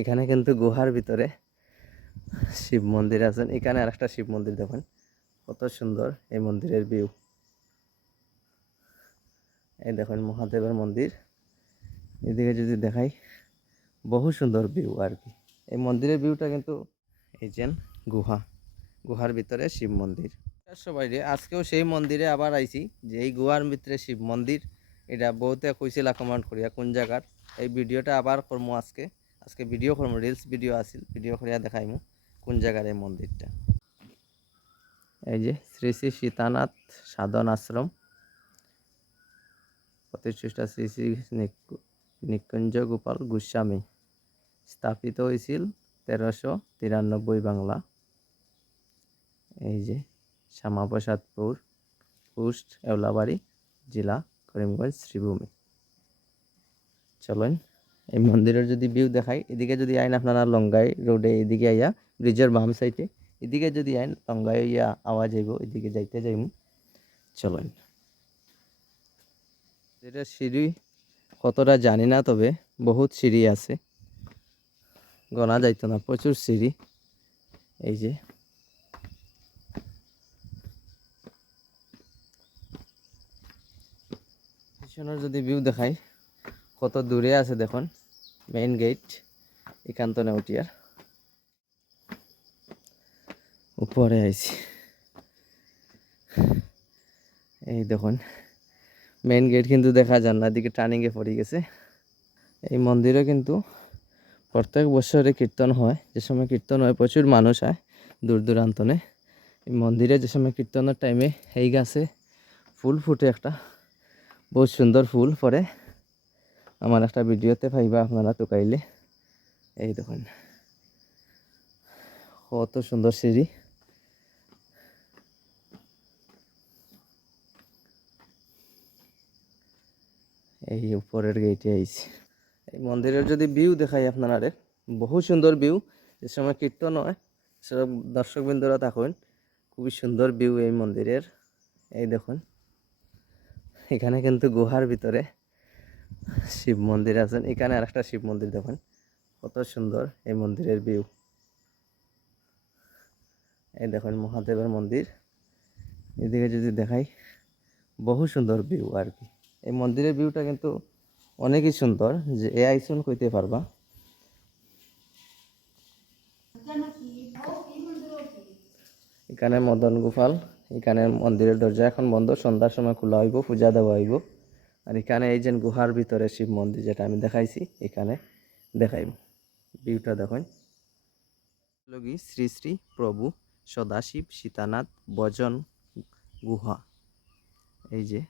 এখানে কিন্তু গুহার ভিতরে শিব মন্দির আছেন। এখানে আরেকটা শিব মন্দির দেখুন, কত সুন্দর এই মন্দিরের ভিউ। এই দেখুন মহাদেবের মন্দির, এদিকে যদি দেখাই বহু সুন্দর ভিউ আর কি। এই মন্দিরের ভিউটা কিন্তু এই যে গুহার ভিতরে শিব মন্দির। সবাই আজকেও সেই মন্দিরে আবার আইছি, যে এই গুহার ভিতরে শিব মন্দির। এটা বহুতে কইছিল কমেন্ট করিয়া কোন জায়গার। এই ভিডিওটা আবার করবো আজকে ভিডিও করবো, রিলস ভিডিও আসিল, ভিডিও করিয়া দেখাইমু কোন জায়গার এই মন্দিরটা। এই যে শ্রী শ্রী সীতানাথ সাধন আশ্রম, প্রতিষ্ঠাতা শ্রী শ্রী নিকুঞ্জ গোপাল গোস্বামী, স্থাপিত হয়েছিল 1393 বাংলা। এই যে শ্যামাপ্রসাদপুর পোস্ট এওলাবাড়ি, জেলা করিমগঞ্জ, শ্রীভূমি। চলেন এই মন্দিরের যদি ভিউ দেখাই, এদিকে যদি আইন আপনারা লঙ্গাই রোডে, এদিকে আইয়া ব্রিজের বাম সাইডে, এদিকে যদি আইন লঙ্গাই ইয়া আওয়াজ আইব, এদিকে যাইতে যাইম। চলেন। এটা সিঁড়ি কতটা জানি না, তবে বহুত সিঁড়ি আছে, গোনা যাইতো না, প্রচুর সিঁড়ি। এই যে পিছনের যদি ভিউ দেখাই, কত দূরে আছে দেখুন মেইন গেট। একান্ত নেউটিয়ার উপরে আইছি, এই দেখুন মেইন গেট কিন্তু দেখা যান না, দিকে টার্নিংয়ে পড়ে গেছে। এই মন্দিরে কিন্তু প্রত্যেক বছরে কীর্তন হয়। যে সময় কীর্তন হয় প্রচুর মানুষ হয় দূর দূরান্তনে। এই মন্দিরে যে সময় কীর্তনের টাইমে এই গাছে ফুল ফুটে, একটা বহুত সুন্দর ফুল পরে। আমার একটা ভিডিওতে পাইবা আপনারা তোকাইলে। এই দেখুন কত সুন্দর সিঁড়ি। এই উপরের গেটে আইছি। এই মন্দিরের যদি ভিউ দেখাই আপনারা, বহু সুন্দর ভিউ। যে সময় কীর্তন হয় সব দর্শকবৃন্দরা থাকুন, খুবই সুন্দর ভিউ এই মন্দিরের। এই দেখুন এখানে কিন্তু গুহার ভিতরে শিব মন্দির আছেন। এখানে আরেকটা শিব মন্দির দেখুন, কত সুন্দর এই মন্দিরের ভিউ। এই দেখুন মহাদেবের মন্দির, এদিকে যদি দেখাই বহু সুন্দর ভিউ আর কি। এই মন্দিরের ভিউটা কিন্তু অনেকই সুন্দর, যে এ আইসন কইতে পারবা। এখানে মদন গোপাল, এখানে মন্দিরের দরজা এখন বন্ধ, সন্ধ্যার সময় খোলা হইব, পূজা দেওয়া হইব। আর এখানে এই যে গুহার ভিতরে শিব মন্দির যেটা আমি দেখাইছি, এখানে দেখাইব। ভিউটা দেখুন, লগি শ্রী শ্রী প্রভু সদাশিব সীতানাথ ভজন গুহা। এই যে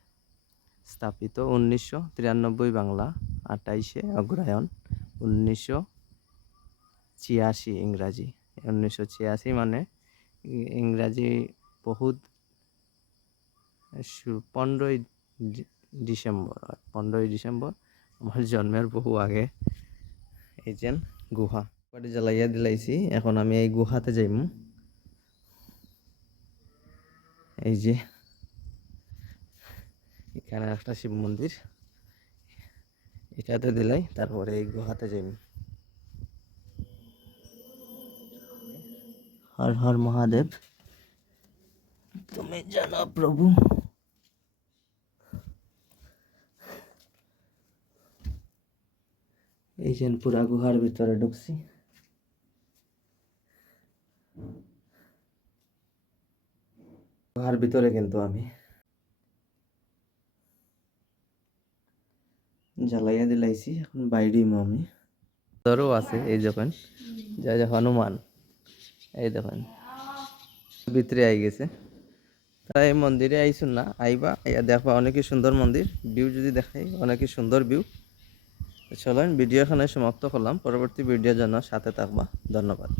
স্থাপিত 1993 বাংলা, 28শে অগ্রহায়ণ 1986 ইংরাজি। 1986 মানে ইংরাজি বহুত 15ই ডিসেম্বর, 15ই ডিসেম্বর আমার জন্মের বহু আগে। এই যে গুহা বাড়ি জ্বালাইয়া দিলাইছি, এখন আমি এই গুহাতে যাইম। এই যে এখানে একটা শিব মন্দির, এটাতে দিলাই, তারপরে এই গুহাতে যাইম। হর হর মহাদেব, তুমি জানো প্রভু। এই যে পুরা গুহার ভিতরে ঢুকছি। গুহার ভিতরে কিন্তু আমি জ্বালাইয়া দিলাইছি, এখন বাইরেই আমি ধরো আছে। এই যখন যা হনুমান, এই দেখেন ভিতরে আই গেছে। তাই এই মন্দিরে আইসুন না, আইবা দেখবা অনেকই সুন্দর মন্দির। ভিউ যদি দেখাই অনেকই সুন্দর ভিউ। চলেন ভিডিও এখানে সমাপ্ত করলাম, পরবর্তী ভিডিওর জন্য সাথে থাকবা। ধন্যবাদ।